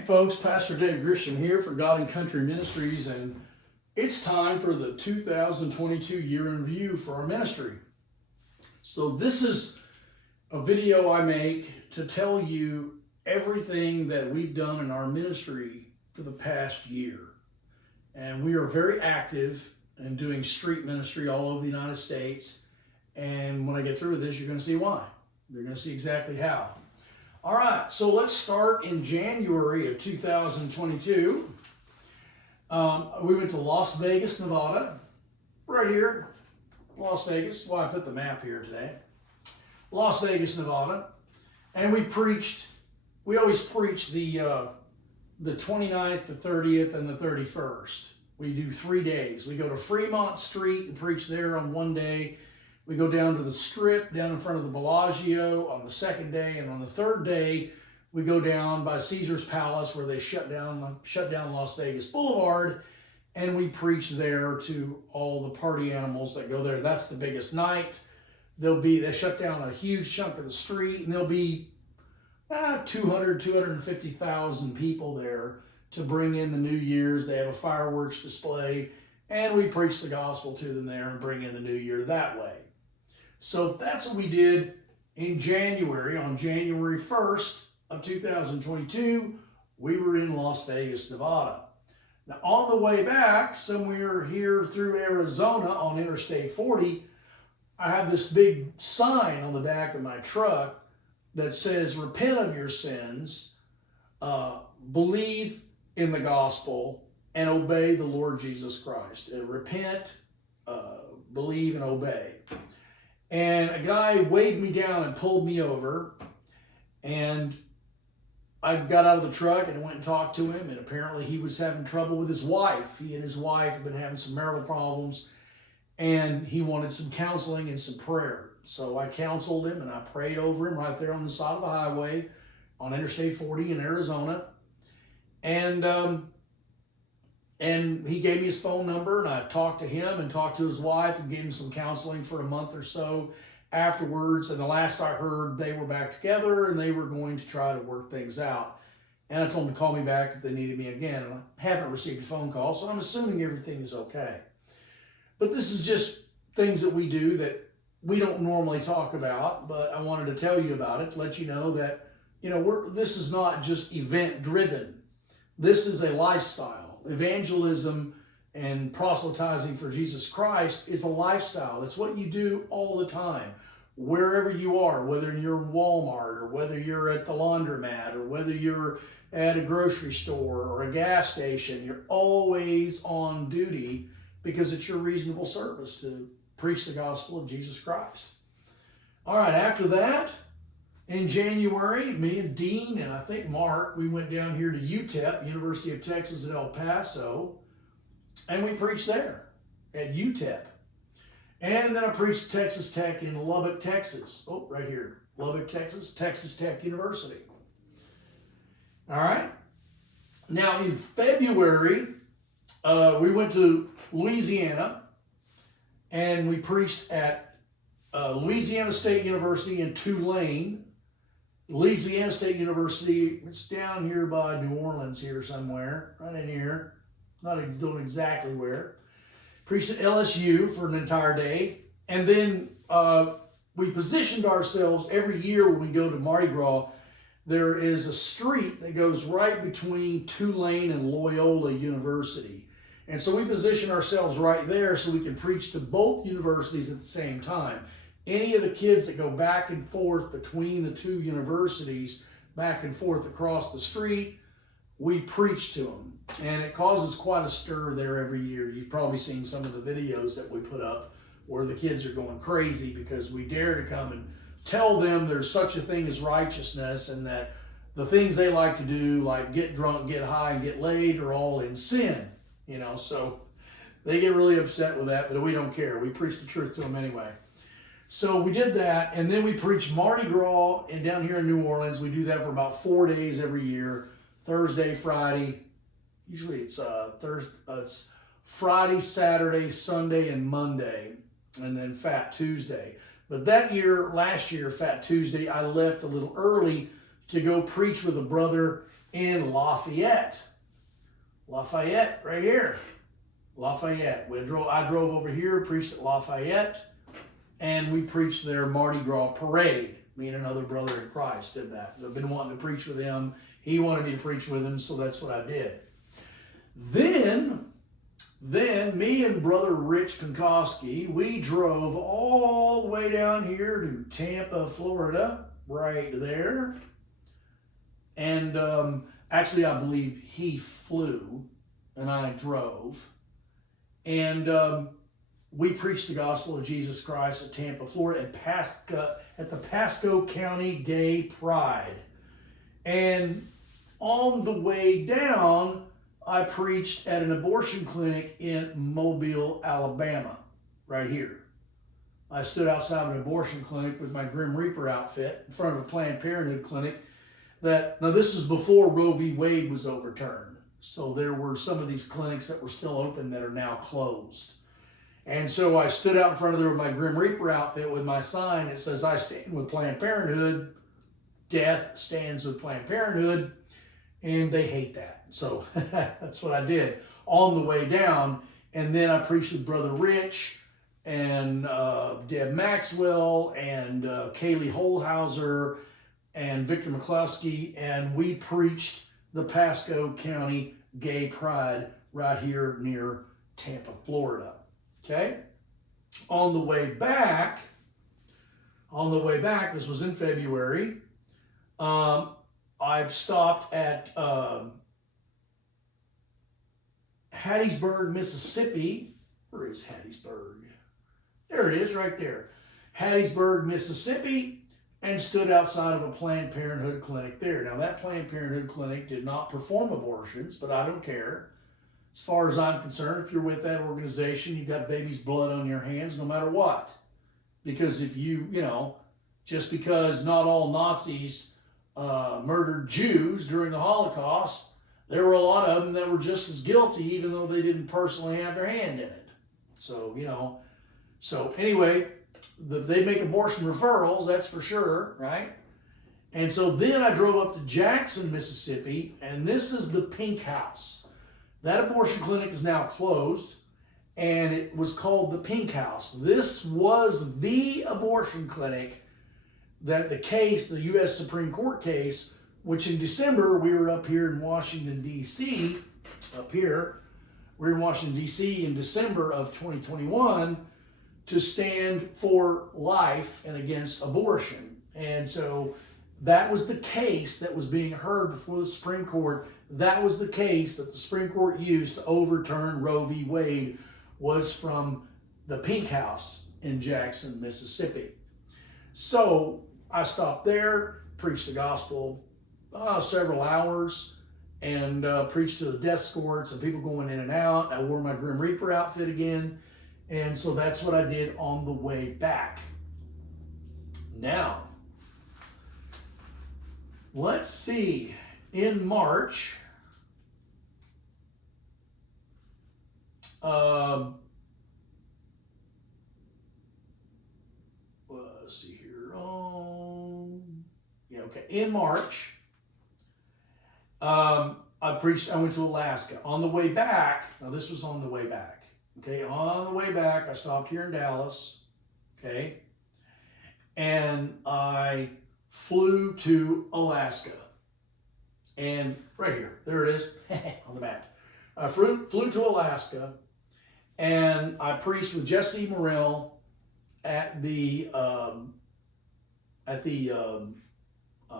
Hey folks, Pastor Dave Grisham here for God and Country Ministries, and it's time for the 2022 year in review for our ministry. So this is a video I make to tell you everything that we've done in our ministry for the past year. And we are very active in doing street ministry all over the United States. And when I get through with this, you're going to see why. You're going to see exactly how. All right, so let's start in January of 2022. We went to Las Vegas, Nevada, right here, Las Vegas. Well, I put the map here today. Las Vegas, Nevada, and we preached. We always preach the 29th, the 30th, and the 31st. We do 3 days. We go to Fremont Street and preach there on one day. We go down to the Strip, down in front of the Bellagio on the second day, and on the third day, we go down by Caesar's Palace where they shut down Las Vegas Boulevard, and we preach there to all the party animals that go there. That's the biggest night. They shut down a huge chunk of the street, and there'll be 250,000 people there to bring in the New Year's. They have a fireworks display, and we preach the gospel to them there and bring in the New Year that way. So that's what we did in January. On January 1st of 2022, we were in Las Vegas, Nevada. Now on the way back, somewhere here through Arizona on Interstate 40, I have this big sign on the back of my truck that says, repent of your sins, believe in the gospel, and obey the Lord Jesus Christ. Repent, believe, and obey. And a guy waved me down and pulled me over, and I got out of the truck and went and talked to him, and apparently he was having trouble with his wife. He and his wife have been having some marital problems, and he wanted some counseling and some prayer. So I counseled him and I prayed over him right there on the side of the highway on Interstate 40 in Arizona. And he gave me his phone number, and I talked to him and talked to his wife and gave him some counseling for a month or so afterwards. And the last I heard, they were back together and they were going to try to work things out. And I told them to call me back if they needed me again. And I haven't received a phone call, so I'm assuming everything is okay. But this is just things that we do that we don't normally talk about, but I wanted to tell you about it to let you know that, this is not just event driven. This is a lifestyle. Evangelism and proselytizing for Jesus Christ is a lifestyle. It's what you do all the time, wherever you are, whether you're in Walmart or whether you're at the laundromat or whether you're at a grocery store or a gas station. You're always on duty because it's your reasonable service to preach the gospel of Jesus Christ. All right, after that, in January, me and Dean and I think Mark, we went down here to UTEP, University of Texas at El Paso, and we preached there at UTEP. And then I preached Texas Tech in Lubbock, Texas. Oh, right here, Lubbock, Texas, Texas Tech University. All right. Now in February, we went to Louisiana, and we preached at Louisiana State University in Tulane. Louisiana State University, it's down here by New Orleans here somewhere, right in here. Not doing exactly where. Preached at LSU for an entire day. And then we positioned ourselves every year when we go to Mardi Gras. There is a street that goes right between Tulane and Loyola University. And so we position ourselves right there so we can preach to both universities at the same time. Any of the kids that go back and forth between the two universities, back and forth across the street, we preach to them. And it causes quite a stir there every year. You've probably seen some of the videos that we put up where the kids are going crazy because we dare to come and tell them there's such a thing as righteousness and that the things they like to do, like get drunk, get high, and get laid, are all in sin. So they get really upset with that, but we don't care. We preach the truth to them anyway. So we did that, and then we preached Mardi Gras and down here in New Orleans. We do that for about 4 days every year, Thursday, Friday. Usually it's it's Friday, Saturday, Sunday, and Monday, and then Fat Tuesday. But last year, Fat Tuesday, I left a little early to go preach with a brother in Lafayette. Lafayette, right here. Lafayette. I drove over here, preached at Lafayette, and we preached their Mardi Gras parade. Me and another brother in Christ did that. I've been wanting to preach with him. He wanted me to preach with him, so that's what I did. Then me and brother Rich Pinkowski, we drove all the way down here to Tampa, Florida, right there. And actually, I believe he flew and I drove. And we preached the gospel of Jesus Christ at Tampa, Florida, at the Pasco County Gay Pride. And on the way down, I preached at an abortion clinic in Mobile, Alabama, right here. I stood outside of an abortion clinic with my Grim Reaper outfit in front of a Planned Parenthood clinic. Now this is before Roe v. Wade was overturned. So there were some of these clinics that were still open that are now closed. And so I stood out in front of there with my Grim Reaper outfit with my sign that says, I stand with Planned Parenthood. Death stands with Planned Parenthood. And they hate that. So that's what I did on the way down. And then I preached with Brother Rich and Deb Maxwell and Kaylee Holhauser and Victor McCluskey. And we preached the Pasco County Gay Pride right here near Tampa, Florida. Okay? On the way back, this was in February, I've stopped at Hattiesburg, Mississippi. Where is Hattiesburg? There it is, right there. Hattiesburg, Mississippi, and stood outside of a Planned Parenthood clinic there. Now, that Planned Parenthood clinic did not perform abortions, but I don't care. As far as I'm concerned, if you're with that organization, you've got baby's blood on your hands no matter what. Because if just because not all Nazis murdered Jews during the Holocaust, there were a lot of them that were just as guilty, even though they didn't personally have their hand in it. So, so anyway, they make abortion referrals, that's for sure, right? And so then I drove up to Jackson, Mississippi, and this is the Pink House. That abortion clinic is now closed, and it was called the Pink House. This was the abortion clinic that the U.S. Supreme Court case, which in December, we were up here in Washington, D.C., we were in Washington, D.C. in December of 2021 to stand for life and against abortion. And so that was the case that was being heard before the Supreme Court. That was the case that the Supreme Court used to overturn Roe v. Wade, was from the Pink House in Jackson, Mississippi. So I stopped there, preached the gospel several hours, and preached to the death escorts and people going in and out. I wore my Grim Reaper outfit again, and so that's what I did on the way back. Now, let's see. In March, let's see here. In March, I went to Alaska. On the way back, now this was on the way back. Okay, on the way back, I stopped here in Dallas. Okay, and I flew to Alaska. And right here, there it is on the map. I flew to Alaska, and I preached with Jesse Morrell at the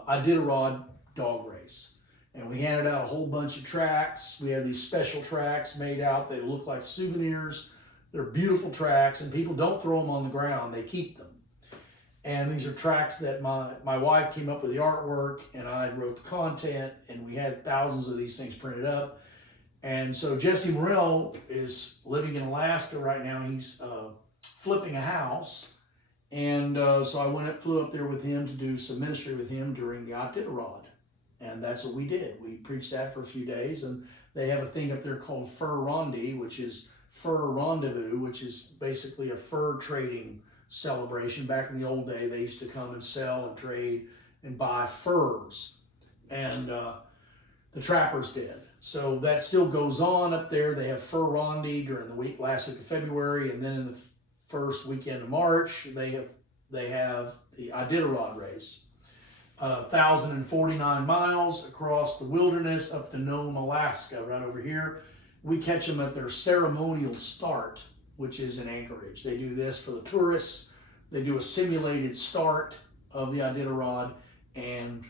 Iditarod dog race. And we handed out a whole bunch of tracts. We had these special tracts made out. They look like souvenirs. They're beautiful tracts, and people don't throw them on the ground. They keep them. And these are tracts that my wife came up with the artwork, and I wrote the content, and we had thousands of these things printed up. And so Jesse Morrell is living in Alaska right now. He's flipping a house. And so I flew up there with him to do some ministry with him during the Iditarod. And that's what we did. We preached that for a few days, and they have a thing up there called Fur Rondi, which is Fur Rendezvous, which is basically a fur trading celebration. Back in the old day, they used to come and sell and trade and buy furs. And the Trappers did. So that still goes on up there. They have Fur Rondy during the last week of February, and then in the first weekend of March, they have the Iditarod race. 1,049 miles across the wilderness up to Nome, Alaska, right over here. We catch them at their ceremonial start, which is in Anchorage. They do this for the tourists. They do a simulated start of the Iditarod, and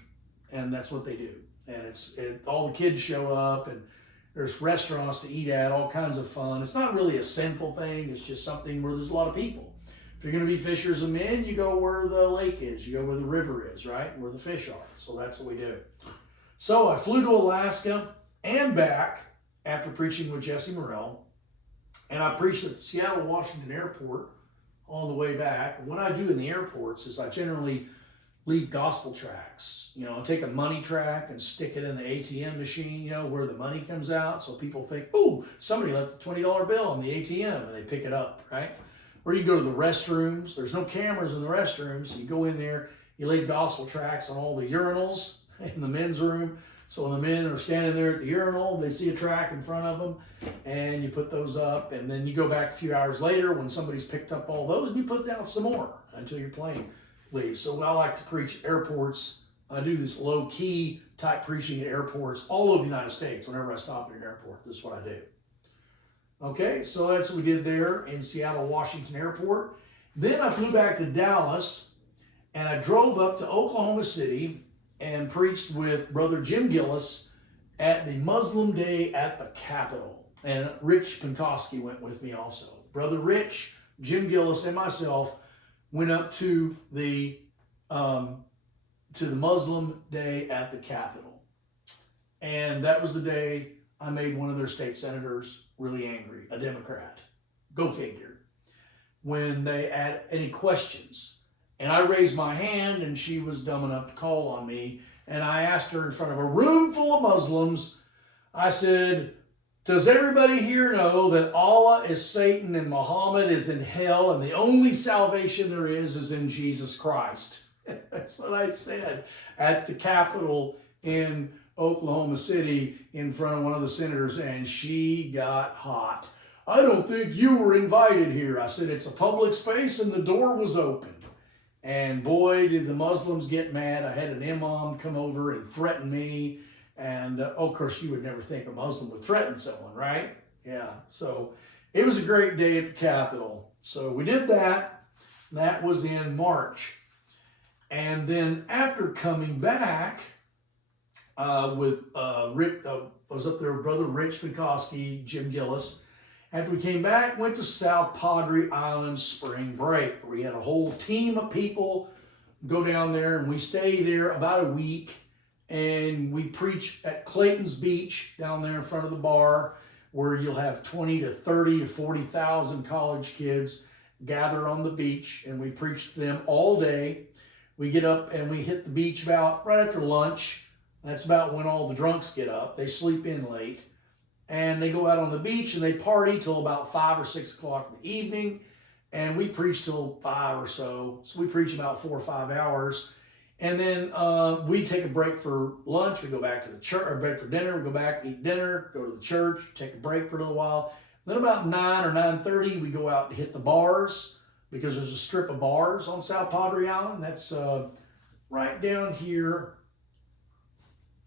that's what they do. And all the kids show up, and there's restaurants to eat at, all kinds of fun. It's not really a sinful thing. It's just something where there's a lot of people. If you're going to be fishers of men, you go where the lake is. You go where the river is, right? Where the fish are. So that's what we do. So I flew to Alaska and back after preaching with Jesse Morrell. And I preached at the Seattle, Washington airport on the way back. And what I do in the airports is I generally leave gospel tracts. I take a money track and stick it in the ATM machine, where the money comes out. So people think, oh, somebody left a $20 bill in the ATM, and they pick it up, right? Or you go to the restrooms. There's no cameras in the restrooms. So you go in there, you leave gospel tracts on all the urinals in the men's room. So when the men are standing there at the urinal, they see a track in front of them, and you put those up. And then you go back a few hours later when somebody's picked up all those, and you put down some more until your plane leaves. So I like to preach at airports. I do this low-key type preaching at airports all over the United States. Whenever I stop at an airport, this is what I do. Okay, so that's what we did there in Seattle, Washington airport. Then I flew back to Dallas, and I drove up to Oklahoma City and preached with Brother Jim Gillis at the Muslim Day at the Capitol. And Rich Penkoski went with me also. Brother Rich, Jim Gillis, and myself went up to the Muslim Day at the Capitol. And that was the day I made one of their state senators really angry, a Democrat. Go figure. When they had any questions. And I raised my hand, and she was dumb enough to call on me. And I asked her in front of a room full of Muslims, I said, does everybody here know that Allah is Satan and Muhammad is in hell, and the only salvation there is in Jesus Christ? That's what I said at the Capitol in Oklahoma City in front of one of the senators, and she got hot. I don't think you were invited here. I said, it's a public space and the door was open. And boy, did the Muslims get mad. I had an imam come over and threaten me. And of course, you would never think a Muslim would threaten someone, right? Yeah, so it was a great day at the Capitol. So we did that. That was in March. And then after coming back, with Rick, I was up there with Brother Rich Penkoski, Jim Gillis. After we came back, went to South Padre Island spring break. We had a whole team of people go down there, and we stay there about a week. And we preach at Clayton's Beach down there in front of the bar, where you'll have 20 to 30 to 40,000 college kids gather on the beach, and we preach to them all day. We get up and we hit the beach about right after lunch. That's about when all the drunks get up. They sleep in late. And they go out on the beach and they party till about 5 or 6 o'clock in the evening. And we preach till 5 or so. So we preach about 4 or 5 hours. And then we take a break for lunch. We go back to the church, or break for dinner. We go back, eat dinner, go to the church, take a break for a little while. Then about 9 or 9:30, we go out and hit the bars, because there's a strip of bars on South Padre Island. That's right down here.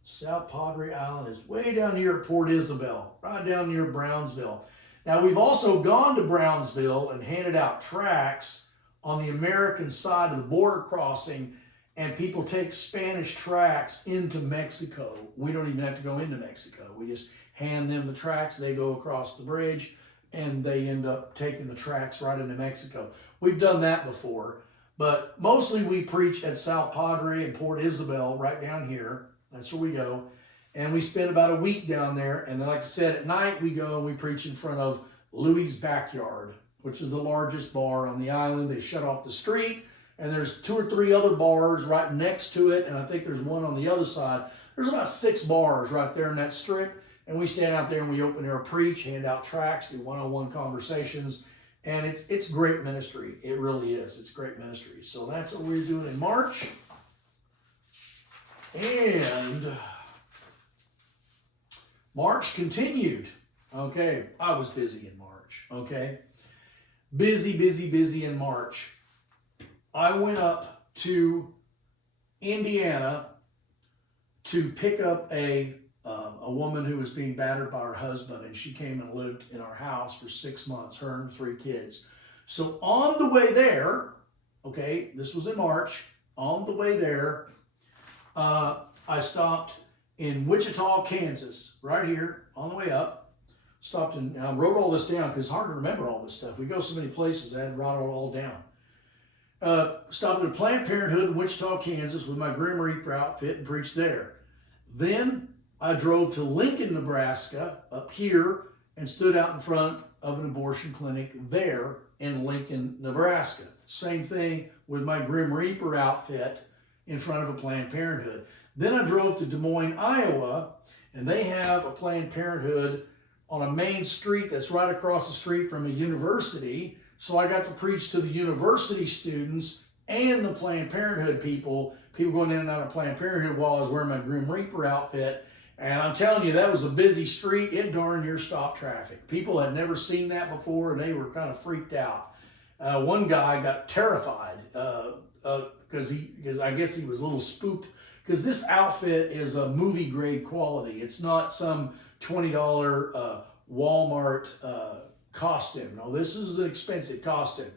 South Padre Island is way down here at Port Isabel, right down near Brownsville. Now, we've also gone to Brownsville and handed out tracts on the American side of the border crossing, and people take Spanish tracts into Mexico. We don't even have to go into Mexico. We just hand them the tracts, they go across the bridge, and they end up taking the tracts right into Mexico. We've done that before, but mostly we preach at South Padre and Port Isabel right down here. That's where we go. And we spend about a week down there. And then, like I said, at night we go and we preach in front of Louis' Backyard, which is the largest bar on the island. They shut off the street, and there's 2 or 3 other bars right next to it. And I think there's one on the other side. There's about 6 bars right there in that strip. And we stand out there and we open air preach, hand out tracts, do one-on-one conversations. And it's great ministry. It really is. It's great ministry. So that's what we're doing in March. And March continued. Okay, I was busy in March. Okay, busy in March. I went up to Indiana to pick up a woman who was being battered by her husband, and she came and lived in our house for 6 months, her and 3 kids. So on the way there, okay, this was in March, on the way there, I stopped in Wichita, Kansas, right here on the way up. Stopped and I wrote all this down because it's hard to remember all this stuff. We go so many places, I had to write it all down. Stopped at Planned Parenthood in Wichita, Kansas with my Grim Reaper outfit and preached there. Then I drove to Lincoln, Nebraska, up here, and stood out in front of an abortion clinic there in Lincoln, Nebraska. Same thing with my Grim Reaper outfit in front of a Planned Parenthood. Then I drove to Des Moines, Iowa, and they have a Planned Parenthood on a main street that's right across the street from a university. So I got to preach to the university students and the Planned Parenthood people going in and out of Planned Parenthood while I was wearing my Grim Reaper outfit. And I'm telling you, that was a busy street. It darn near stopped traffic. People had never seen that before, and they were kind of freaked out. One guy got terrified because I guess he was a little spooked, because this outfit is a movie grade quality. It's not some $20 Walmart costume. No, this is an expensive costume.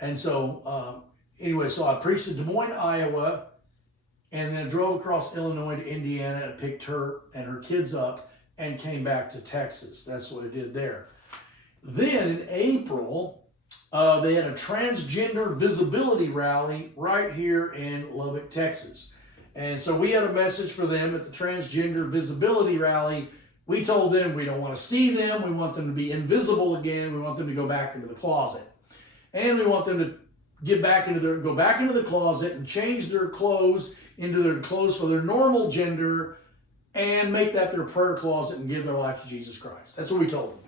And so anyway, so I preached in Des Moines, Iowa, and then drove across Illinois to Indiana and picked her and her kids up and came back to Texas. That's what I did there. Then in April, they had a transgender visibility rally right here in Lubbock, Texas. And so we had a message for them at the transgender visibility rally. We told them we don't want to see them. We want them to be invisible again. We want them to go back into the closet. And we want them to go back into the closet and change their clothes into their clothes for their normal gender and make that their prayer closet and give their life to Jesus Christ. That's what we told them.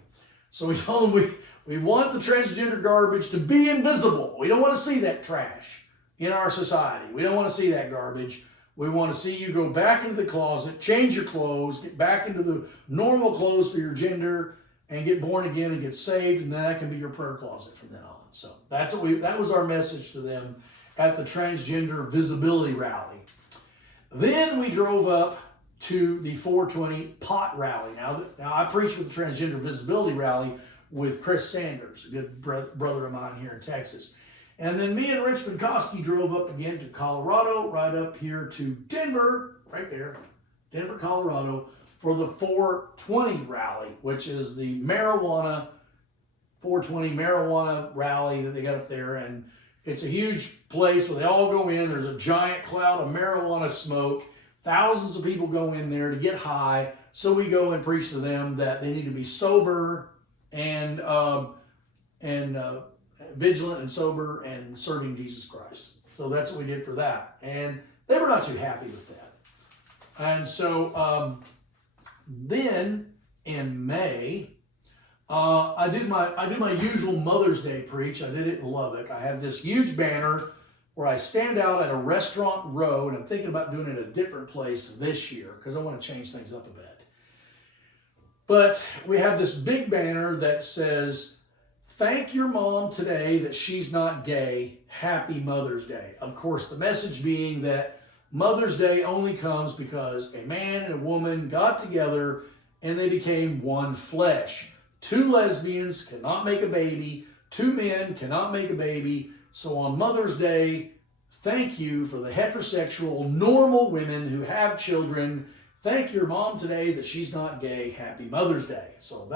So we told them we want the transgender garbage to be invisible. We don't want to see that trash in our society. We don't want to see that garbage. We want to see you go back into the closet, change your clothes, get back into the normal clothes for your gender, and get born again and get saved, and then that can be your prayer closet from then on. So that was our message to them at the transgender visibility rally. Then we drove up to the 420 pot rally. Now I preached with the transgender visibility rally with Chris Sanders, a good brother of mine here in Texas. And then me and Rich Koski drove up again to Colorado, right up here to Denver, right there, Denver, Colorado, for the 420 rally, which is the 420 marijuana rally that they got up there. And it's a huge place where they all go in. There's a giant cloud of marijuana smoke. Thousands of people go in there to get high. So we go and preach to them that they need to be sober and vigilant and sober and serving Jesus Christ. So that's what we did for that. And they were not too happy with that. And so then in May, I did my usual Mother's Day preach. I did it in Lubbock. I have this huge banner where I stand out at a restaurant row, and I'm thinking about doing it at a different place this year because I want to change things up a bit. But we have this big banner that says, "Thank your mom today that she's not gay. Happy Mother's Day." Of course, the message being that Mother's Day only comes because a man and a woman got together and they became one flesh. 2 lesbians cannot make a baby. 2 men cannot make a baby. So on Mother's Day, thank you for the heterosexual, normal women who have children. Thank your mom today that she's not gay. Happy Mother's Day. So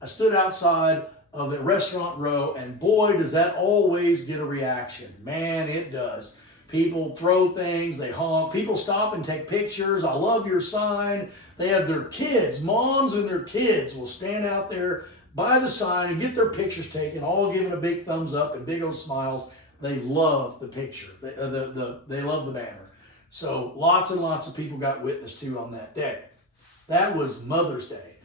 I stood outside of the restaurant row, and boy, does that always get a reaction. Man, it does. People throw things, they honk, people stop and take pictures. I love your sign. They have their kids, moms and their kids will stand out there by the sign and get their pictures taken, all giving a big thumbs up and big old smiles. They love the picture. They love the banner. So lots and lots of people got witness to on that day. That was Mother's Day.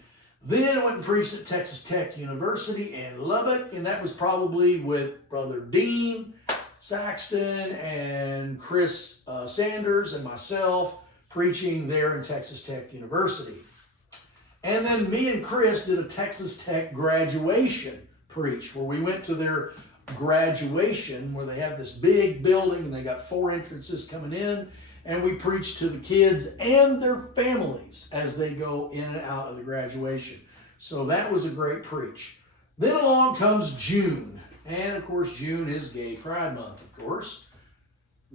Then I went and preached at Texas Tech University in Lubbock, and that was probably with Brother Dean Saxton and Chris Sanders and myself preaching there in Texas Tech University. And then me and Chris did a Texas Tech graduation preach, where we went to their graduation, where they have this big building and they got 4 entrances coming in, and we preached to the kids and their families as they go in and out of the graduation. So that was a great preach. Then along comes June. And of course, June is Gay Pride Month, of course,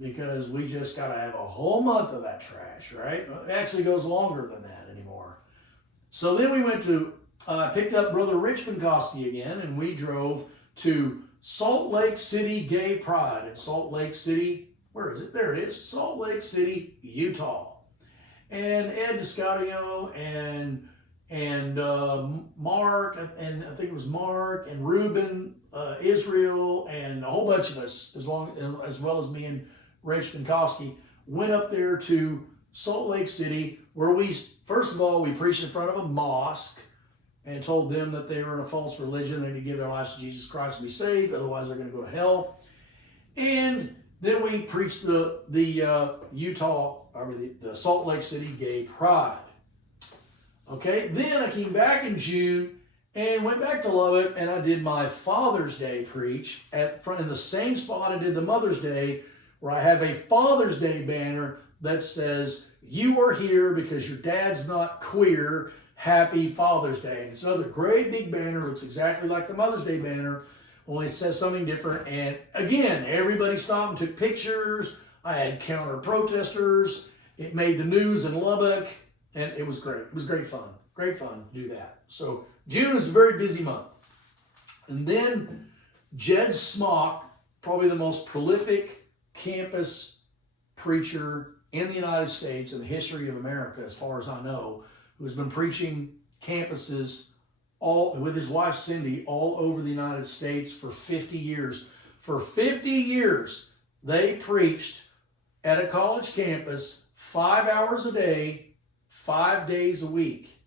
because we just got to have a whole month of that trash, right? It actually goes longer than that anymore. So then we went to, picked up Brother Rich Pankowski again, and we drove to Salt Lake City Gay Pride in Salt Lake City. Where is it? There it is. Salt Lake City, Utah. And Ed Descadio and Mark, and I think it was Mark and Ruben, Israel, and a whole bunch of us, as well as me and Rich Pankowski, went up there to Salt Lake City, where first of all, we preached in front of a mosque and told them that they were in a false religion. They need to give their lives to Jesus Christ and be saved, otherwise they're going to go to hell. And then we preached the Salt Lake City Gay Pride. Okay, then I came back in June and went back to Lubbock, and I did my Father's Day preach in the same spot I did the Mother's Day, where I have a Father's Day banner that says, "You are here because your dad's not queer. Happy Father's Day." And it's another great big banner. Looks exactly like the Mother's Day banner, only it says something different. And again, everybody stopped and took pictures. I had counter protesters. It made the news in Lubbock, and it was great. It was great fun. Great fun to do that. So June is a very busy month. And then Jed Smock, probably the most prolific campus preacher in the United States in the history of America, as far as I know, who's been preaching campuses all with his wife Cindy all over the United States for 50 years. For 50 years, they preached at a college campus 5 hours a day, 5 days a week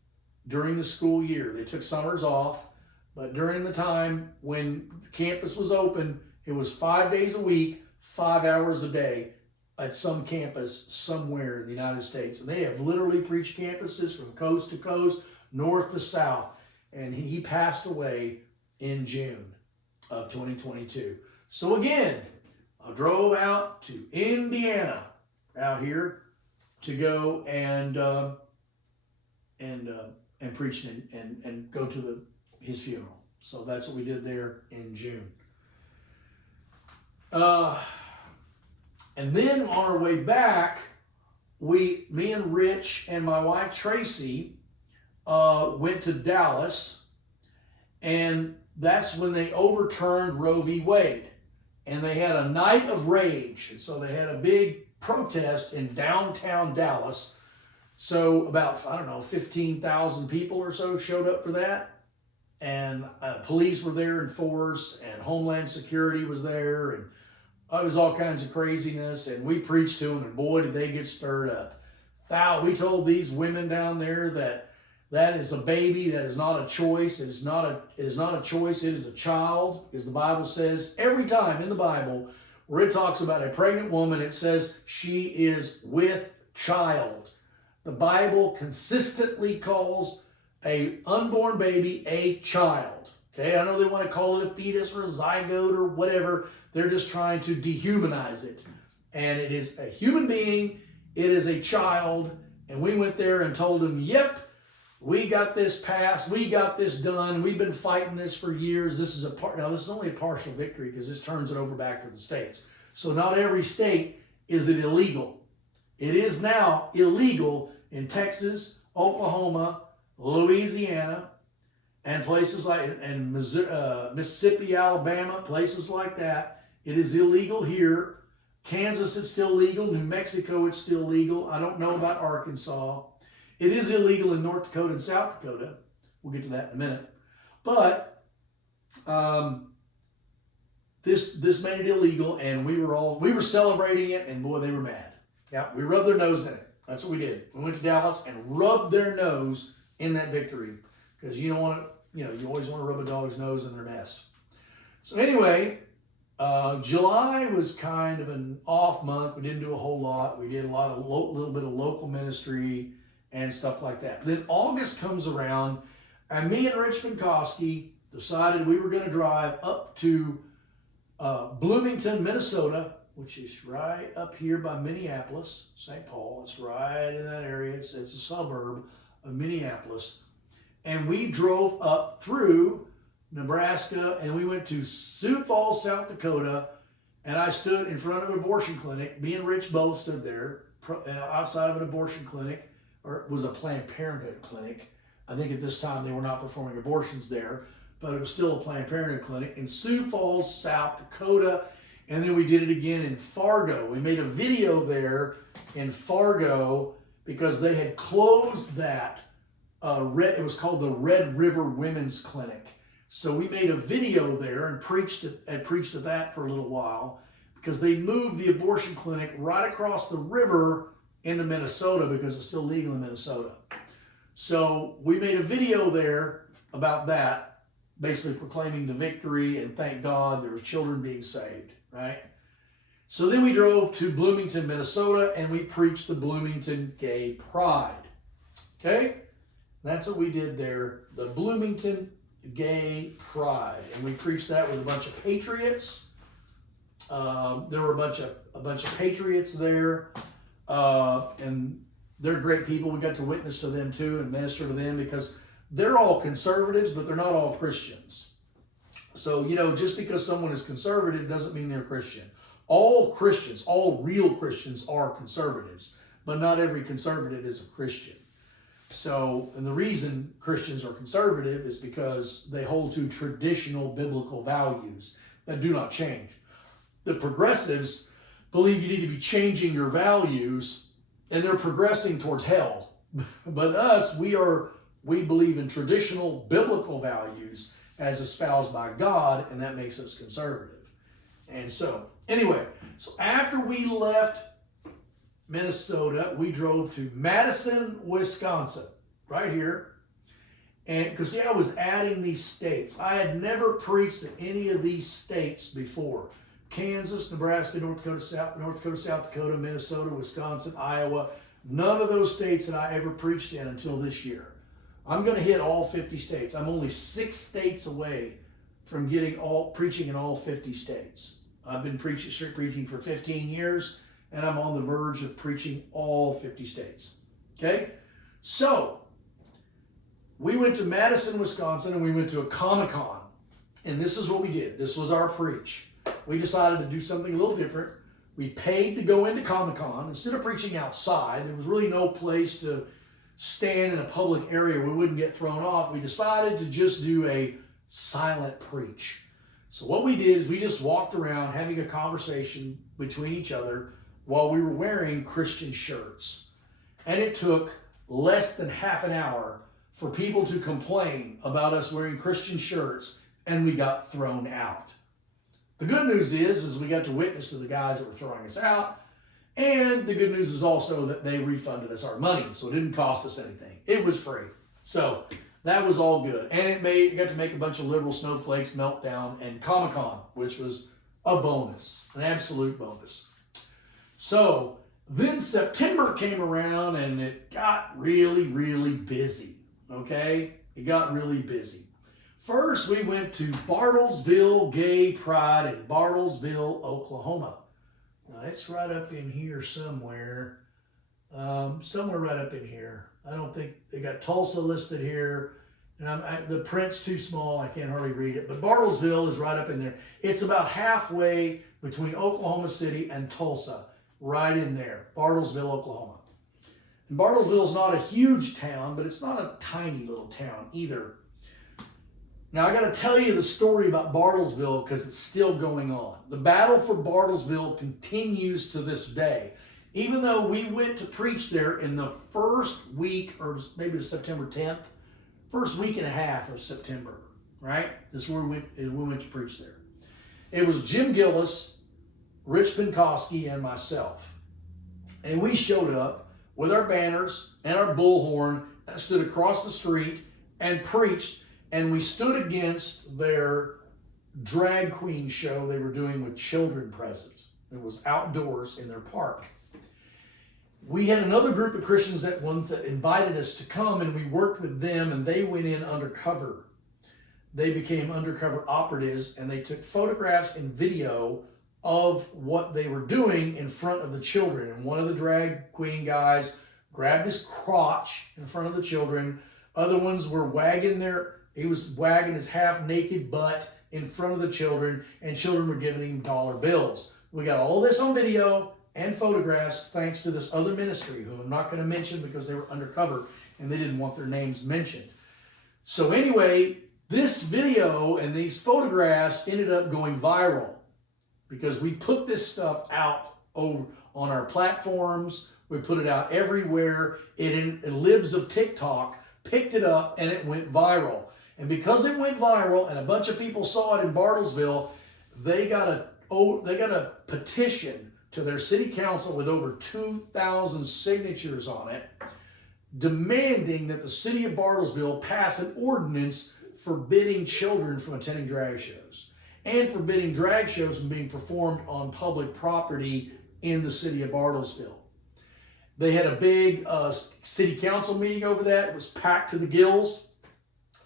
during the school year. They took summers off, but during the time when the campus was open, it was 5 days a week, 5 hours a day at some campus somewhere in the United States. And they have literally preached campuses from coast to coast, north to south. And he passed away in June of 2022. So again, I drove out to Indiana out here to go and preach and go to his funeral. So that's what we did there in June. And then on our way back, me and Rich and my wife Tracy went to Dallas, and that's when they overturned Roe v. Wade. And they had a night of rage. And so they had a big protest in downtown Dallas. So about, 15,000 people or so showed up for that. And police were there in force, and Homeland Security was there, and it was all kinds of craziness. And we preached to them, and boy, did they get stirred up. We told these women down there that is a baby, that is not a choice. It is not a choice, it is a child, as the Bible says. Every time in the Bible where it talks about a pregnant woman, it says she is with child. The Bible consistently calls a unborn baby a child. Okay, I know they want to call it a fetus or a zygote or whatever. They're just trying to dehumanize it. And it is a human being, it is a child, and we went there and told them, yep, we got this passed, we got this done, we've been fighting this for years. This is now this is only a partial victory because this turns it over back to the states. So not every state is it illegal. It is now illegal in Texas, Oklahoma, Louisiana, and places like Mississippi, Alabama, places like that. It is illegal here. Kansas, it's still legal. New Mexico, it's still legal. I don't know about Arkansas. It is illegal in North Dakota and South Dakota. We'll get to that in a minute. But this made it illegal, and we were celebrating it, and boy, they were mad. Yeah, we rubbed their nose in it. That's what we did. We went to Dallas and rubbed their nose in that victory, because you don't want to, you always want to rub a dog's nose in their mess. So anyway, July was kind of an off month. We didn't do a whole lot. We did a little bit of local ministry, and stuff like that. Then August comes around, and me and Rich Pinkowski decided we were going to drive up to Bloomington, Minnesota, which is right up here by Minneapolis, St. Paul. It's right in that area. It's a suburb of Minneapolis. And we drove up through Nebraska, and we went to Sioux Falls, South Dakota, and I stood in front of an abortion clinic. Me and Rich both stood there outside of an abortion clinic, or it was a Planned Parenthood clinic. I think at this time they were not performing abortions there, but it was still a Planned Parenthood clinic in Sioux Falls, South Dakota. And then we did it again in Fargo. We made a video there in Fargo because they had closed that. It was called the Red River Women's Clinic. So we made a video there and preached at that for a little while because they moved the abortion clinic right across the river into Minnesota because it's still legal in Minnesota. So we made a video there about that, basically proclaiming the victory and thank God there was children being saved, right? So then we drove to Bloomington, Minnesota, and we preached the Bloomington Gay Pride. Okay? That's what we did there, the Bloomington Gay Pride, and we preached that with a bunch of patriots. There were a bunch of patriots there, and they're great people. We got to witness to them too and minister to them because they're all conservatives, but they're not all Christians. So, just because someone is conservative doesn't mean they're Christian. All Christians, all real Christians are conservatives, but not every conservative is a Christian. So, and the reason Christians are conservative is because they hold to traditional biblical values that do not change. The progressives believe you need to be changing your values, and they're progressing towards hell. But us, we believe in traditional biblical values as espoused by God, and that makes us conservative. And so, anyway, so after we left Minnesota, we drove to Madison, Wisconsin, right here. And because see, I was adding these states. I had never preached in any of these states before. Kansas, Nebraska, North Dakota, South Dakota, Minnesota, Wisconsin, Iowa. None of those states that I ever preached in until this year. I'm going to hit all 50 states. I'm only 6 states away from preaching in all 50 states. I've been street preaching for 15 years. And I'm on the verge of preaching all 50 states. Okay? So, we went to Madison, Wisconsin, and we went to a Comic-Con. And this is what we did. This was our preach. We decided to do something a little different. We paid to go into Comic-Con. Instead of preaching outside, there was really no place to stand in a public area where we wouldn't get thrown off. We decided to just do a silent preach. So what we did is we just walked around having a conversation between each other while we were wearing Christian shirts. And it took less than half an hour for people to complain about us wearing Christian shirts, and we got thrown out. The good news is we got to witness to the guys that were throwing us out, and the good news is also that they refunded us our money, so it didn't cost us anything. It was free. So that was all good. And it got to make a bunch of liberal snowflakes melt down and Comic-Con, which was a bonus, an absolute bonus. So then September came around and it got really, really busy, okay? It got really busy. First, we went to Bartlesville Gay Pride in Bartlesville, Oklahoma. Now, it's right up in here somewhere. Somewhere right up in here. I don't think they got Tulsa listed here. And the print's too small. I can't hardly read it. But Bartlesville is right up in there. It's about halfway between Oklahoma City and Tulsa. Right in there, Bartlesville, Oklahoma. And Bartlesville is not a huge town, but it's not a tiny little town either. Now, I got to tell you the story about Bartlesville because it's still going on. The battle for Bartlesville continues to this day. Even though we went to preach there in the first week, or maybe it was September 10th, first week and a half of September, right? This is where we went to preach there. It was Jim Gillis, Rich Pinkowski, and myself. And we showed up with our banners and our bullhorn and stood across the street and preached, and we stood against their drag queen show they were doing with children present. It was outdoors in their park. We had another group of Christians that invited us to come, and we worked with them, and they went in undercover. They became undercover operatives, and they took photographs and video of what they were doing in front of the children. And one of the drag queen guys grabbed his crotch in front of the children. Other ones were he was wagging his half-naked butt in front of the children, and children were giving him dollar bills. We got all this on video and photographs thanks to this other ministry, who I'm not going to mention because they were undercover and they didn't want their names mentioned. So anyway, this video and these photographs ended up going viral because we put this stuff out over on our platforms. We put it out everywhere. Libs of TikTok picked it up and it went viral. And because it went viral and a bunch of people saw it in Bartlesville, they got a petition to their city council with over 2,000 signatures on it, demanding that the city of Bartlesville pass an ordinance forbidding children from attending drag shows and forbidding drag shows from being performed on public property in the city of Bartlesville. They had a big city council meeting over that. It was packed to the gills.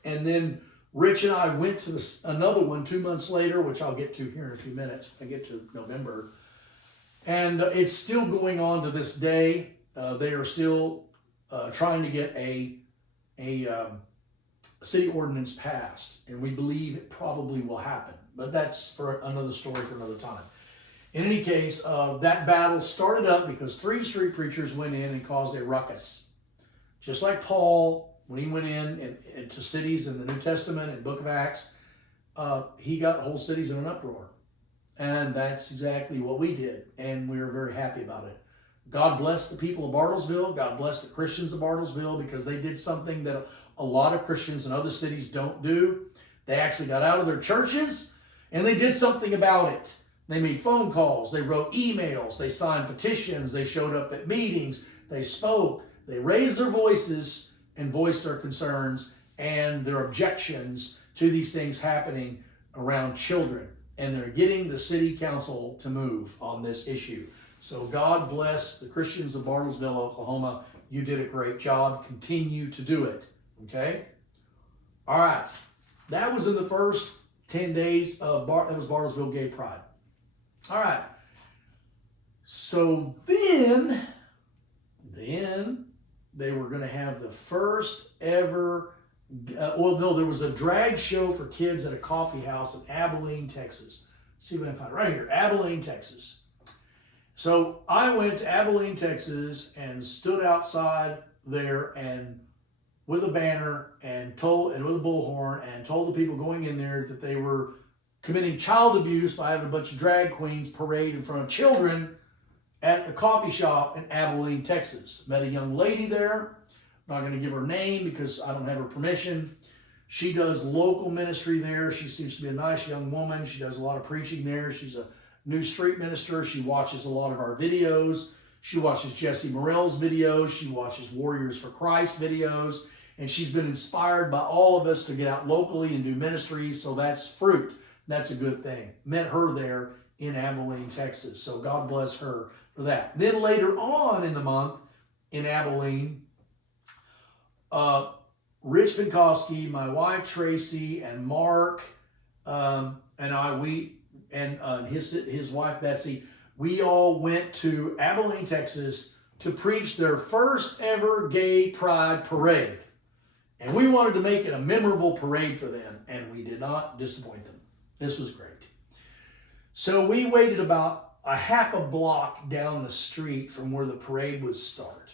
And then Rich and I went to another one 2 months later, which I'll get to here in a few minutes. I get to November. And it's still going on to this day. They are still trying to get a city ordinance passed. And we believe it probably will happen. But that's for another story for another time. In any case, that battle started up because 3 street preachers went in and caused a ruckus. Just like Paul, when he went into cities in the New Testament and Book of Acts, he got whole cities in an uproar. And that's exactly what we did. And we were very happy about it. God bless the people of Bartlesville. God bless the Christians of Bartlesville, because they did something that a lot of Christians in other cities don't do. They actually got out of their churches and they did something about it. They made phone calls. They wrote emails. They signed petitions. They showed up at meetings. They spoke. They raised their voices and voiced their concerns and their objections to these things happening around children. And they're getting the city council to move on this issue. So God bless the Christians of Bartlesville, Oklahoma. You did a great job. Continue to do it. Okay? All right. That was in the first 10 days of that was Bartlesville Gay Pride. All right. So then they were going to have the first ever, there was a drag show for kids at a coffee house in Abilene, Texas. Let's see if I can find it right here, Abilene, Texas. So I went to Abilene, Texas, and stood outside there and with a banner and with a bullhorn and told the people going in there that they were committing child abuse by having a bunch of drag queens parade in front of children at a coffee shop in Abilene, Texas. Met a young lady there. I'm not going to give her name because I don't have her permission. She does local ministry there. She seems to be a nice young woman. She does a lot of preaching there. She's a new street minister. She watches a lot of our videos. She watches Jesse Morell's videos. She watches Warriors for Christ videos. And she's been inspired by all of us to get out locally and do ministry. So that's fruit. That's a good thing. Met her there in Abilene, Texas. So God bless her for that. Then later on in the month in Abilene, Rich Vinkowski, my wife Tracy, and Mark, and I, and his wife Betsy, we all went to Abilene, Texas to preach their first ever gay pride parade. And we wanted to make it a memorable parade for them, and we did not disappoint them. This was great. So we waited about a half a block down the street from where the parade would start.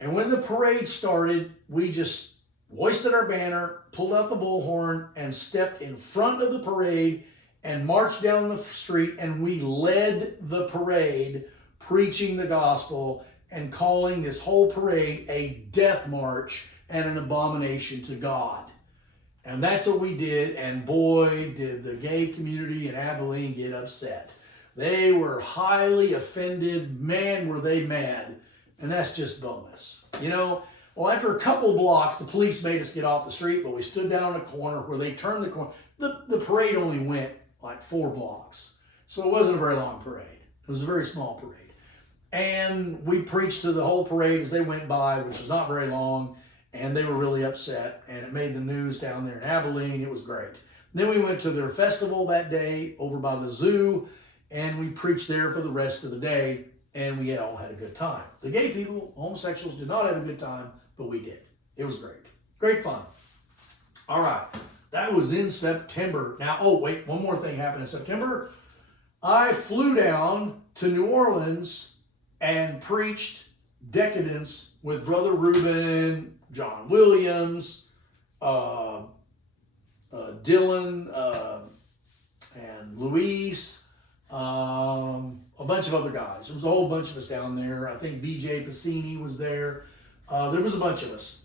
And when the parade started, we just hoisted our banner, pulled out the bullhorn, and stepped in front of the parade and marched down the street, and we led the parade preaching the gospel and calling this whole parade a death march and an abomination to God. And that's what we did, and boy, did the gay community in Abilene get upset. They were highly offended. Man, were they mad. And that's just bonus. You know, well, after a couple of blocks, the police made us get off the street, but we stood down in a corner where they turned the corner. The parade only went like 4 blocks. So it wasn't a very long parade. It was a very small parade. And we preached to the whole parade as they went by, which was not very long, and they were really upset, and it made the news down there in Abilene. It was great. Then we went to their festival that day over by the zoo, and we preached there for the rest of the day, and we all had a good time. The gay people, homosexuals, did not have a good time, but we did. It was great. Great fun. All right. That was in September. Now, oh, wait, one more thing happened in September. I flew down to New Orleans and preached Decadence with Brother Reuben, John Williams, Dylan, and Luis, a bunch of other guys. There was a whole bunch of us down there. I think BJ Pacini was there. There was a bunch of us.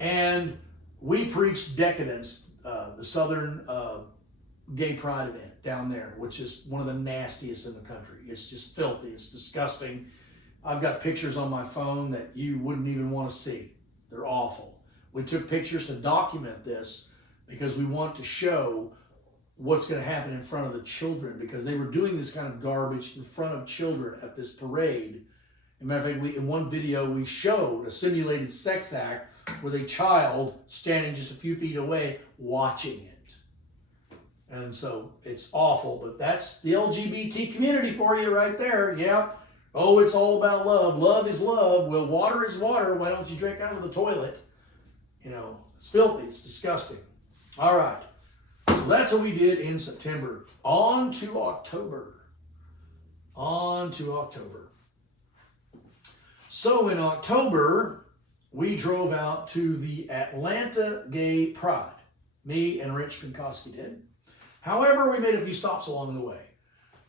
And we preached Decadence, the Southern Gay Pride event down there, which is one of the nastiest in the country. It's just filthy. It's disgusting. I've got pictures on my phone that you wouldn't even want to see. They're awful. We took pictures to document this because we want to show what's going to happen in front of the children, because they were doing this kind of garbage in front of children at this parade. As a matter of fact, in one video, we showed a simulated sex act with a child standing just a few feet away watching it. And so it's awful, but that's the LGBT community for you right there. Yeah. Oh, it's all about love. Love is love. Well, water is water. Why don't you drink out of the toilet? You know, it's filthy. It's disgusting. All right. So that's what we did in September. On to October. On to October. So in October, we drove out to the Atlanta Gay Pride. Me and Rich Pinkowski did. However, we made a few stops along the way.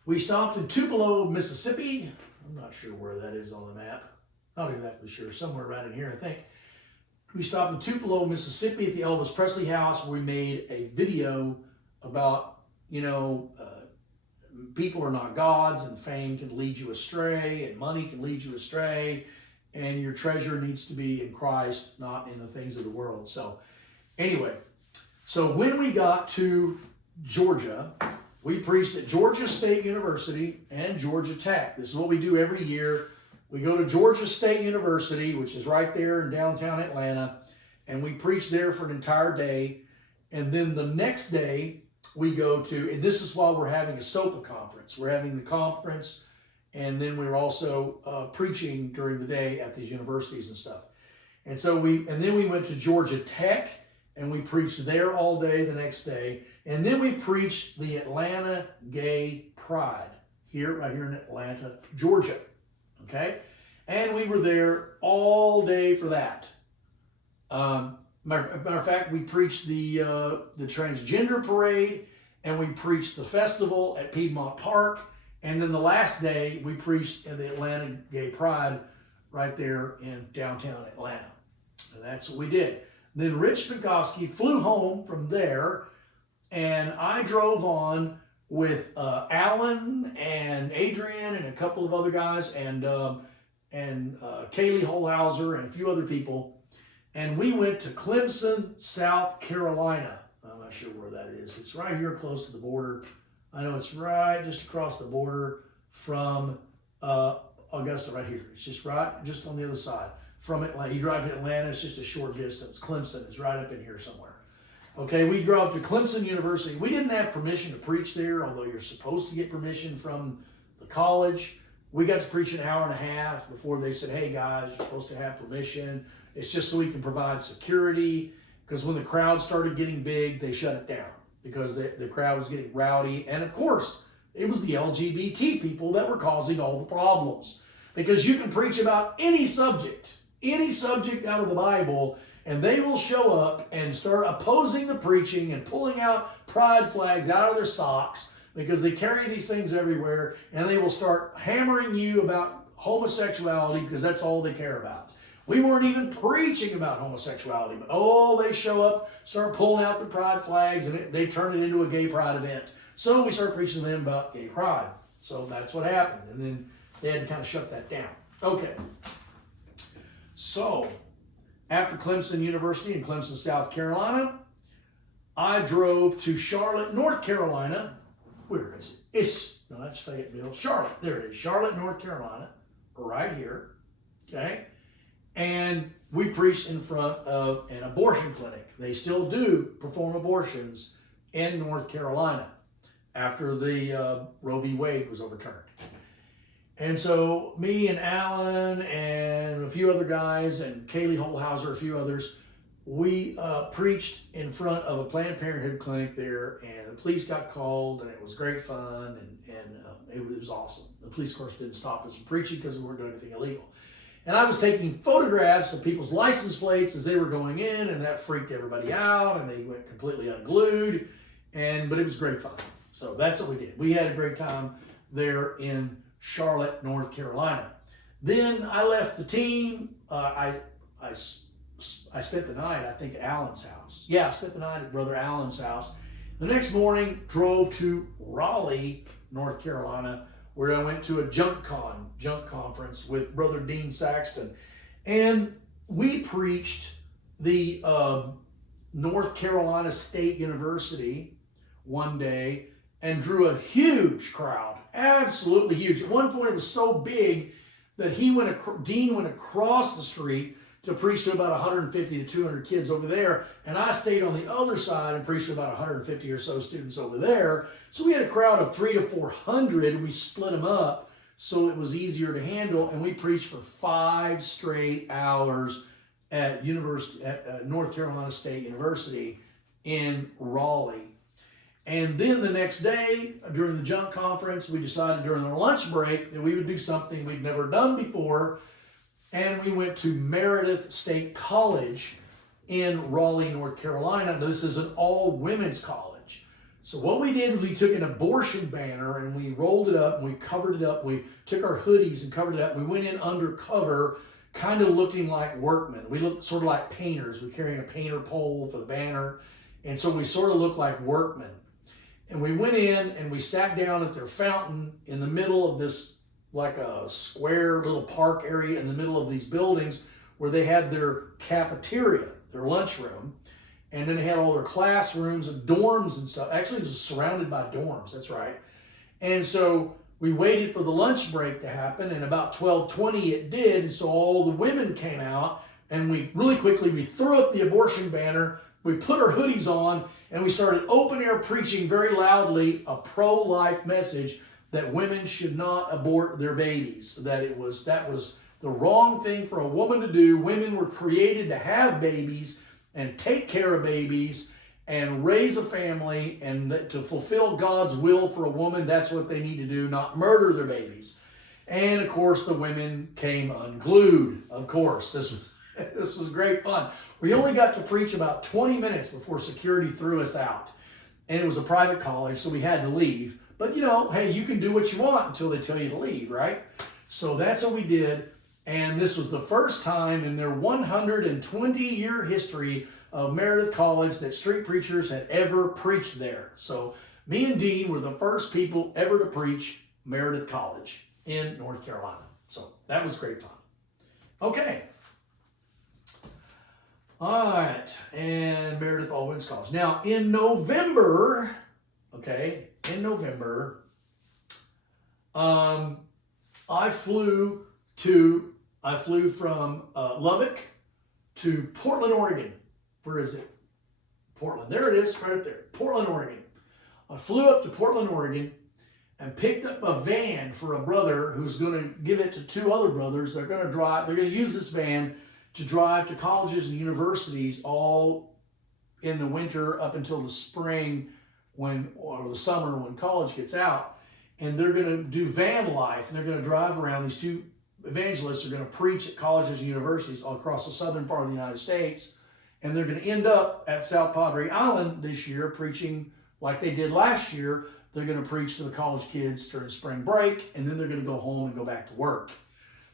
We stopped in Tupelo, Mississippi. I'm not sure where that is on the map. Not exactly sure. Somewhere around in here, I think. We stopped in Tupelo, Mississippi at the Elvis Presley house, where we made a video about, people are not gods, and fame can lead you astray, and money can lead you astray, and your treasure needs to be in Christ, not in the things of the world. So anyway, so when we got to Georgia, we preached at Georgia State University and Georgia Tech. This is what we do every year. We go to Georgia State University, which is right there in downtown Atlanta, and we preach there for an entire day. And then the next day, we go to, and this is while we're having a SOPA conference. We're having the conference, and then we're also preaching during the day at these universities and stuff. And so then we went to Georgia Tech, and we preached there all day the next day. And then we preached the Atlanta Gay Pride right here in Atlanta, Georgia. Okay? And we were there all day for that. Matter of fact, we preached the transgender parade, and we preached the festival at Piedmont Park. And then the last day, we preached at the Atlanta Gay Pride right there in downtown Atlanta. And that's what we did. Then Rich Pinkowski flew home from there, and I drove on with Alan and Adrian and a couple of other guys, and Kaylee Holhauser and a few other people. And we went to Clemson, South Carolina. I'm not sure where that is. It's right here close to the border. I know it's right just across the border from Augusta right here. It's just on the other side. From Atlanta. You drive to Atlanta, it's just a short distance. Clemson is right up in here somewhere. Okay, we drove to Clemson University. We didn't have permission to preach there, although you're supposed to get permission from the college. We got to preach an hour and a half before they said, hey guys, you're supposed to have permission. It's just so we can provide security, because when the crowd started getting big, they shut it down because the crowd was getting rowdy. And of course, it was the LGBT people that were causing all the problems, because you can preach about any subject out of the Bible, and they will show up and start opposing the preaching and pulling out pride flags out of their socks, because they carry these things everywhere, and they will start hammering you about homosexuality because that's all they care about. We weren't even preaching about homosexuality, but they show up, start pulling out the pride flags, and they turn it into a gay pride event. So we start preaching to them about gay pride. So that's what happened, and then they had to kind of shut that down. Okay. So after Clemson University in Clemson, South Carolina, I drove to Charlotte, North Carolina. Where is it? No, that's Fayetteville. Charlotte. There it is. Charlotte, North Carolina. right here, okay? And we preached in front of an abortion clinic. They still do perform abortions in North Carolina after the Roe v. Wade was overturned. And so me and Alan and a few other guys and Kaylee Holhauser, a few others, we preached in front of a Planned Parenthood clinic there, and the police got called, and it was great fun, and it was awesome. The police, of course, didn't stop us from preaching because we weren't doing anything illegal. And I was taking photographs of people's license plates as they were going in, and that freaked everybody out, and they went completely unglued, but it was great fun. So that's what we did. We had a great time there in Charlotte, North Carolina. Then I left the team. I spent the night, I think, at Alan's house. Yeah, I spent the night at Brother Alan's house. The next morning, drove to Raleigh, North Carolina, where I went to a junk conference with Brother Dean Saxton. And we preached the North Carolina State University one day and drew a huge crowd, absolutely huge. At one point, it was so big that Dean went across the street to preach to about 150 to 200 kids over there, and I stayed on the other side and preached to about 150 or so students over there. So we had a crowd of 300 to 400, and we split them up so it was easier to handle, and we preached for 5 straight hours at North Carolina State University in Raleigh. And then the next day, during the junk conference, we decided during our lunch break that we would do something we'd never done before. And we went to Meredith State College in Raleigh, North Carolina. Now, this is an all-women's college. So what we did was we took an abortion banner and we rolled it up and we covered it up. We took our hoodies and covered it up. We went in undercover, kind of looking like workmen. We looked sort of like painters. We were carrying a painter pole for the banner. And so we sort of looked like workmen. And we went in and we sat down at their fountain in the middle of this, like a square little park area in the middle of these buildings where they had their cafeteria, their lunchroom, and then they had all their classrooms and dorms and stuff. Actually, it was surrounded by dorms, that's right. And so we waited for the lunch break to happen, and about 12:20 it did, and so all the women came out, and we really quickly, we threw up the abortion banner, we put our hoodies on, and we started open air preaching very loudly a pro-life message that women should not abort their babies, that was the wrong thing for a woman to do. Women were created to have babies and take care of babies and raise a family, and to fulfill God's will for a woman, that's what they need to do, not murder their babies. And of course, the women came unglued. Of course, this was great fun. We only got to preach about 20 minutes before security threw us out. And it was a private college, so we had to leave. But hey, you can do what you want until they tell you to leave, right? So that's what we did. And this was the first time in their 120-year history of Meredith College that street preachers had ever preached there. So me and Dean were the first people ever to preach Meredith College in North Carolina. So that was great fun. Okay. All right. And Meredith All-Women's College. Now, in November, I flew from Lubbock to Portland, Oregon. Where is it? Portland. There it is, right up there. Portland, Oregon. I flew up to Portland, Oregon, and picked up a van for a brother who's going to give it to 2 other brothers. They're going to use this van to drive to colleges and universities all in the winter up until the spring or the summer when college gets out. And they're going to do van life, and they're going to drive around. These 2 evangelists are going to preach at colleges and universities all across the southern part of the United States. And they're going to end up at South Padre Island this year preaching like they did last year. They're going to preach to the college kids during spring break, and then they're going to go home and go back to work.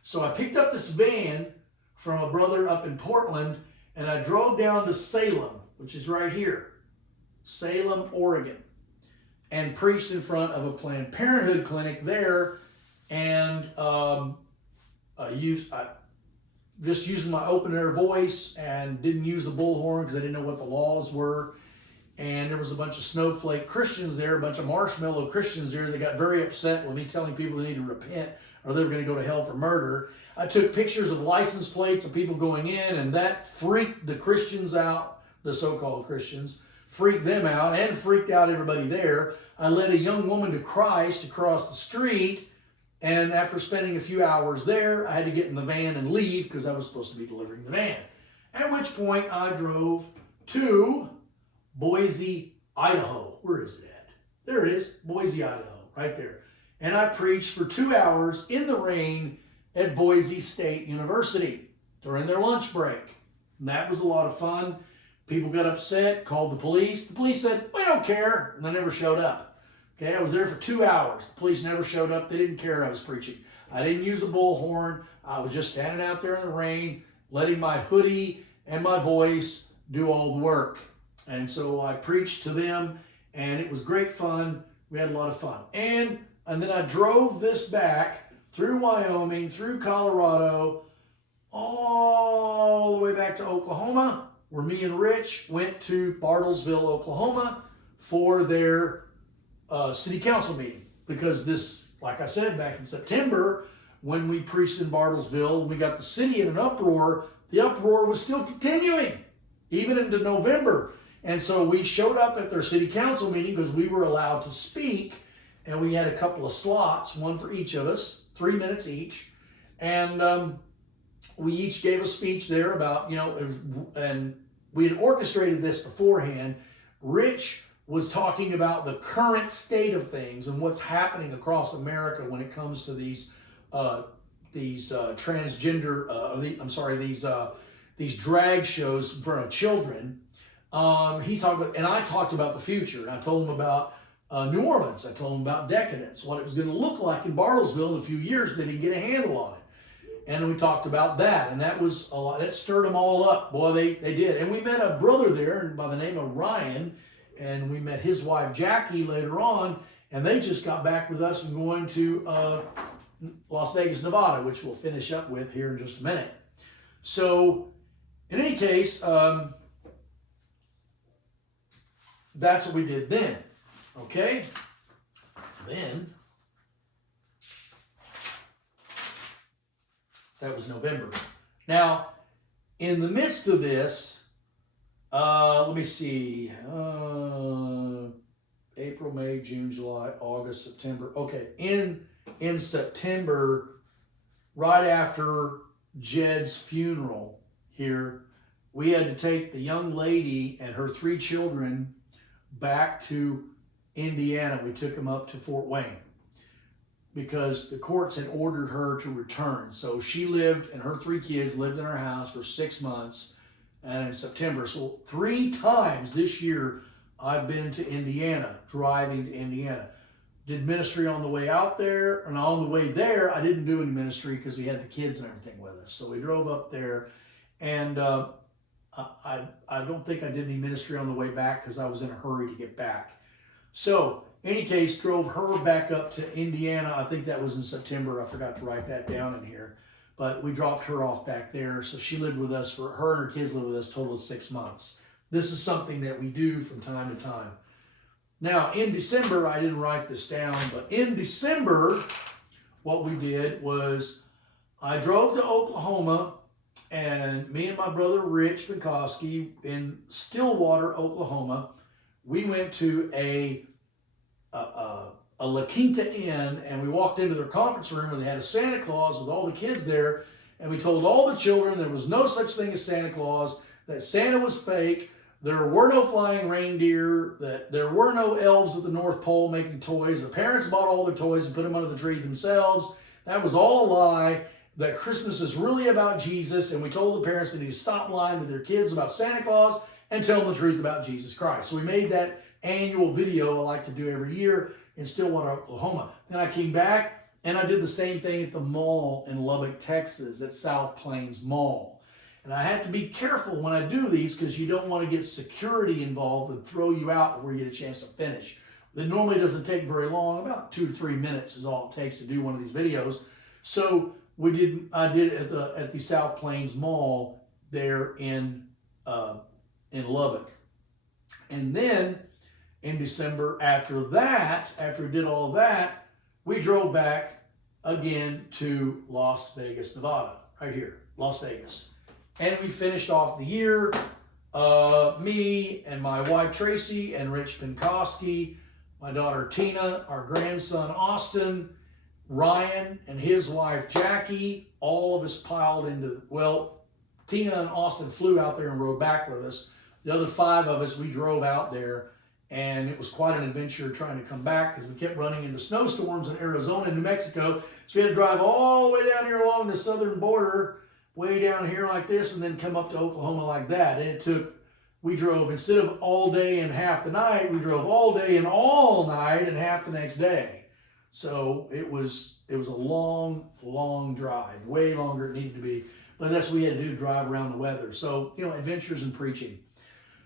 So I picked up this van from a brother up in Portland, and I drove down to Salem, which is right here, Salem, Oregon, and preached in front of a Planned Parenthood clinic there, and just using my open air voice and didn't use the bullhorn because I didn't know what the laws were. And there was a bunch of snowflake Christians there, a bunch of marshmallow Christians there. They got very upset with me telling people they need to repent or they were going to go to hell for murder. I took pictures of license plates of people going in, and that freaked the Christians out, the so-called Christians, freaked them out and freaked out everybody there. I led a young woman to Christ across the street, and after spending a few hours there, I had to get in the van and leave because I was supposed to be delivering the van. At which point I drove to Boise, Idaho. Where is it at? There it is, Boise, Idaho, right there. And I preached for 2 hours in the rain at Boise State University during their lunch break. And that was a lot of fun. People got upset, called the police. The police said, we don't care, and they never showed up. Okay, I was there for 2 hours. The police never showed up. They didn't care I was preaching. I didn't use a bullhorn. I was just standing out there in the rain, letting my hoodie and my voice do all the work. And so I preached to them, and it was great fun. We had a lot of fun. And then I drove this back through Wyoming, through Colorado, all the way back to Oklahoma, where me and Rich went to Bartlesville, Oklahoma for their city council meeting. Because this, like I said, back in September, when we preached in Bartlesville, we got the city in an uproar. The uproar was still continuing, even into November. And so we showed up at their city council meeting because we were allowed to speak, and we had a couple of slots, one for each of us, 3 minutes each. And we each gave a speech there about, and we had orchestrated this beforehand. Rich was talking about the current state of things and what's happening across America when it comes to these transgender, these drag shows in front of children. He talked about, and I talked about the future. And I told him about New Orleans. I told him about decadence, what it was going to look like in Bartlesville in a few years. They didn't get a handle on it. And we talked about that, and that was a lot. That stirred them all up. Boy, they did. And we met a brother there by the name of Ryan, and we met his wife Jackie later on, and they just got back with us and going to Las Vegas, Nevada, which we'll finish up with here in just a minute. So, in any case, that's what we did then. Okay? Then, that was November. Now, in the midst of this, let me see, April, May, June, July, August, September. Okay, in September, right after Jed's funeral here, we had to take the young lady and her 3 children back to Indiana. We took them up to Fort Wayne because the courts had ordered her to return. So she lived, and her 3 kids lived in our house for 6 months, and in September. So 3 times this year, I've been to Indiana, driving to Indiana. Did ministry on the way out there, and on the way there, I didn't do any ministry because we had the kids and everything with us. So we drove up there, and I don't think I did any ministry on the way back because I was in a hurry to get back. So, in any case, drove her back up to Indiana. I think that was in September. I forgot to write that down in here. But we dropped her off back there. So she lived with us, her and her kids lived with us, total of 6 months. This is something that we do from time to time. Now, in December, I didn't write this down, but in December, what we did was I drove to Oklahoma, and me and my brother Rich Bukowski in Stillwater, Oklahoma, we went to a La Quinta Inn, and we walked into their conference room, and they had a Santa Claus with all the kids there, and we told all the children there was no such thing as Santa Claus, that Santa was fake, there were no flying reindeer, that there were no elves at the North Pole making toys. The parents bought all their toys and put them under the tree themselves. That was all a lie. That Christmas is really about Jesus, and we told the parents they need to stop lying to their kids about Santa Claus and tell them the truth about Jesus Christ. So we made that annual video I like to do every year in Stillwater, Oklahoma. Then I came back and I did the same thing at the mall in Lubbock, Texas, at South Plains Mall. And I have to be careful when I do these because you don't want to get security involved and throw you out before you get a chance to finish. It normally doesn't take very long, about 2 to 3 minutes is all it takes to do one of these videos. So I did it at the South Plains Mall there in Lubbock. And then in December, after we did all of that, we drove back again to Las Vegas, Nevada, right here, Las Vegas. And we finished off the year, me and my wife Tracy and Rich Pinkowski, my daughter Tina, our grandson Austin, Ryan and his wife Jackie, all of us piled into, well, Tina and Austin flew out there and rode back with us. The other 5 of us, we drove out there, and it was quite an adventure trying to come back because we kept running into snowstorms in Arizona and New Mexico. So we had to drive all the way down here along the southern border, way down here like this, and then come up to Oklahoma like that. And we drove, instead of all day and half the night, we drove all day and all night and half the next day. So it was a long, long drive, way longer than it needed to be. But that's what we had to do, to drive around the weather. So, adventures in preaching.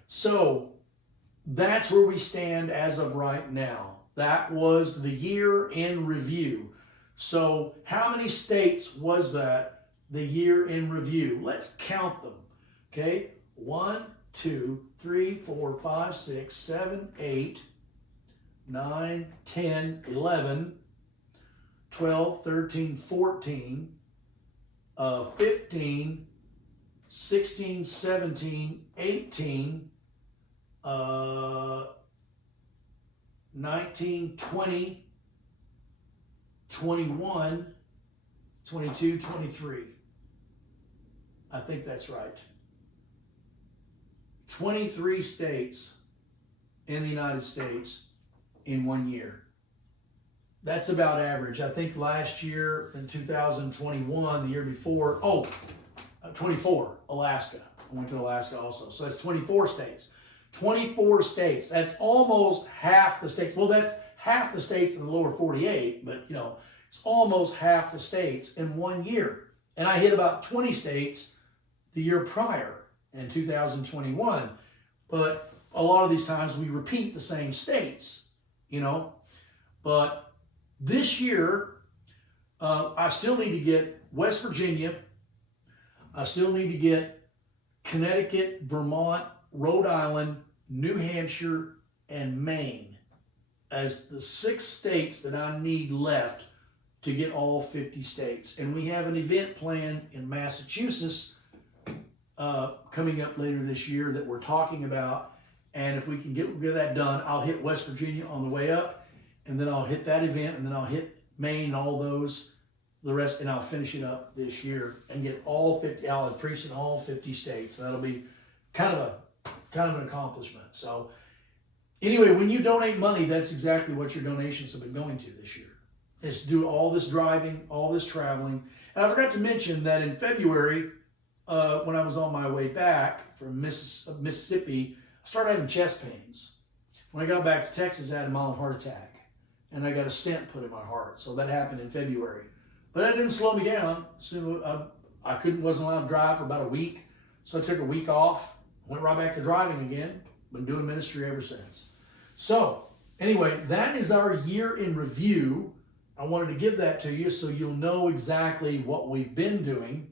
So that's where we stand as of right now. That was the year in review. So how many states was that, the year in review? Let's count them. Okay, 1, 2, 3, 4, 5, 6, 7, 8, 9, 10, 11, 12, 13, 14, 15, 16, 17, 18, 19, 20, 21, 22, 23. I think that's right. 23 states in the United States in 1 year. That's about average. I think last year in 2021, the year before, 24, Alaska. I went to Alaska also. So that's 24 states. 24 states. That's almost half the states. Well, that's half the states in the lower 48, but it's almost half the states in 1 year. And I hit about 20 states the year prior in 2021. But a lot of these times we repeat the same states, But this year, I still need to get West Virginia. I still need to get Connecticut, Vermont, Rhode Island, New Hampshire, and Maine as the 6 states that I need left to get all 50 states. And we have an event planned in Massachusetts coming up later this year that we're talking about. And if we can get that done, I'll hit West Virginia on the way up, and then I'll hit that event, and then I'll hit Maine, all those, the rest, and I'll finish it up this year and get all 50. I'll have preached in all 50 states. That'll be kind of an accomplishment. So anyway, when you donate money, that's exactly what your donations have been going to this year. It's to do all this driving, all this traveling. And I forgot to mention that in February, when I was on my way back from Mississippi, I started having chest pains. When I got back to Texas, I had a mild heart attack, and I got a stent put in my heart. So that happened in February. But that didn't slow me down. So I wasn't allowed to drive for about a week. So I took a week off, went right back to driving again. Been doing ministry ever since. So anyway, that is our year in review. I wanted to give that to you so you'll know exactly what we've been doing.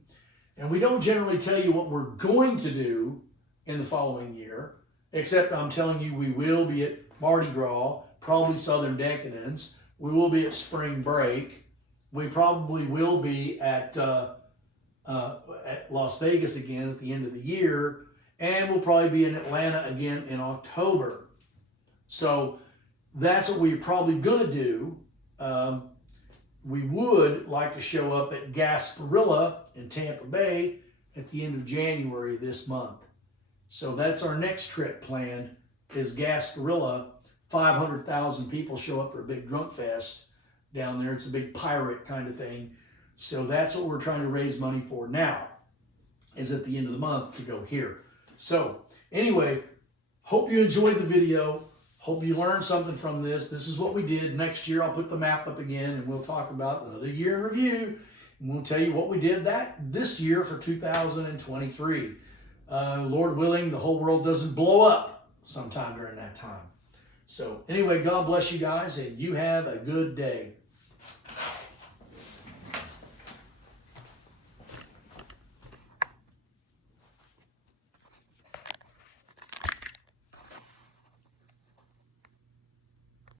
And we don't generally tell you what we're going to do in the following year, except I'm telling you we will be at Mardi Gras, probably Southern Decadence. We will be at Spring Break. We probably will be at Las Vegas again at the end of the year, and we'll probably be in Atlanta again in October. So that's what we're probably going to do. We would like to show up at Gasparilla in Tampa Bay at the end of January this month. So that's our next trip planned, is Gasparilla. 500,000 people show up for a big drunk fest down there. It's a big pirate kind of thing. So that's what we're trying to raise money for now, is at the end of the month to go here. So anyway, hope you enjoyed the video. Hope you learned something from this. This is what we did. Next year, I'll put the map up again, and we'll talk about another year in review. And we'll tell you what we did this year for 2023. Lord willing, the whole world doesn't blow up sometime during that time. So anyway, God bless you guys, and you have a good day.